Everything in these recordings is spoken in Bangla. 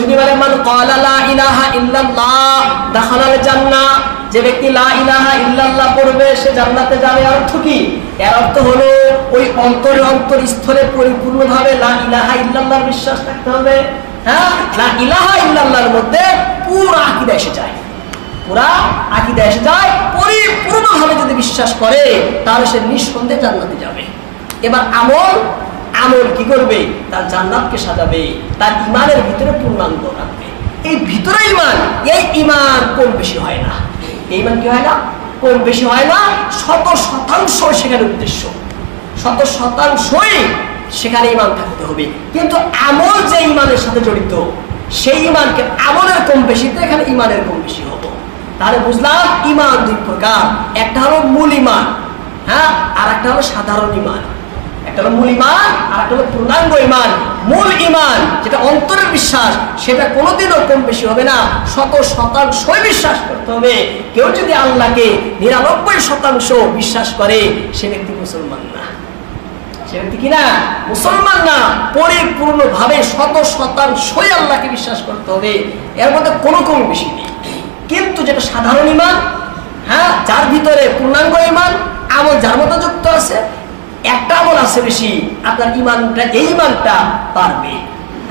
যদি বলে মান ক্বালা লা ইলাহা ইল্লাল্লাহ দাখালাল জান্নাহ, যে ব্যক্তি লা ইলাহা ইল্লাল্লাহ পড়বে সে জান্নাতে যাবে। অর্থ কি? এর অর্থ হলো ওই অন্তরস্থলে পরিপূর্ণভাবে লা ইলাহা ইল্লাল্লাহর বিশ্বাস রাখতে হবে। হ্যাঁ, লা ইলাহা ইল্লাল্লাহর মধ্যে পুরা আকীদা এসে যায়, পুরা আকীদা এসে যায়, পরিপূর্ণভাবে যদি বিশ্বাস করে তাহলে সে নিঃসন্দেহে জান্নাতে যাবে। এবার আমল কি করবে? তার জান্নাতকে সাজাবে, তার ইমানের ভিতরে পূর্ণাঙ্গ রাখবে। এই ভিতরে ইমান, এই ইমান কম বেশি হয় না। এই ইমান কি হয় না? কম বেশি হয় না। 100% সেখানে উদ্দেশ্য, 100%ই সেখানে ইমান থাকতে হবে। কিন্তু আমল যে ইমানের সাথে জড়িত, সেই ইমানকে আমলের কম বেশিতে এখানে ইমানের কম বেশি হতো। তাহলে বুঝলাম ইমান দুই প্রকার, একটা হলো মূল ইমান, হ্যাঁ, আর একটা হলো সাধারণ ইমান। একটা হলো মূল ইমান আর একটা হলো পূর্ণাঙ্গ ইমান। মূল ইমান যেটা অন্তরের বিশ্বাস, সেটা কোনোদিনও কম বেশি হবে না, 100% বিশ্বাস করতে হবে। কেউ যদি আল্লাহকে 99% বিশ্বাস করে সে ব্যক্তি মুসলমান না, সে ব্যক্তি কিনা মুসলমান না। পরিপূর্ণভাবে 100% আল্লাহকে বিশ্বাস করতে হবে, এর মধ্যে কোনো কম বেশি নেই। কিন্তু যেটা সাধারণ ইমান, হ্যাঁ, যার ভিতরে পূর্ণাঙ্গ ইমান, আমল যার মতো যুক্ত আছে, একটা আমল আছে বেশি, আপনার ইমানটা, এই ইমানটা বাড়বে।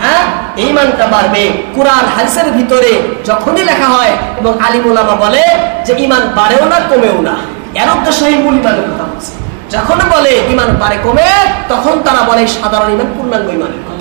হ্যাঁ, এই ইমানটা বাড়বে। কুরআন হাদিসের ভিতরে যখনই লেখা হয় এবং আলিম ওলামা বলে যে ইমান বাড়েও না কমেও না, এর উদ্দেশ্য এই মূল ইমানের কথা বলছে। যখন বলে ইমান বাড়ে কমে, তখন তারা বলে সাধারণ ইমান পূর্ণাঙ্গ ইমানের কথা।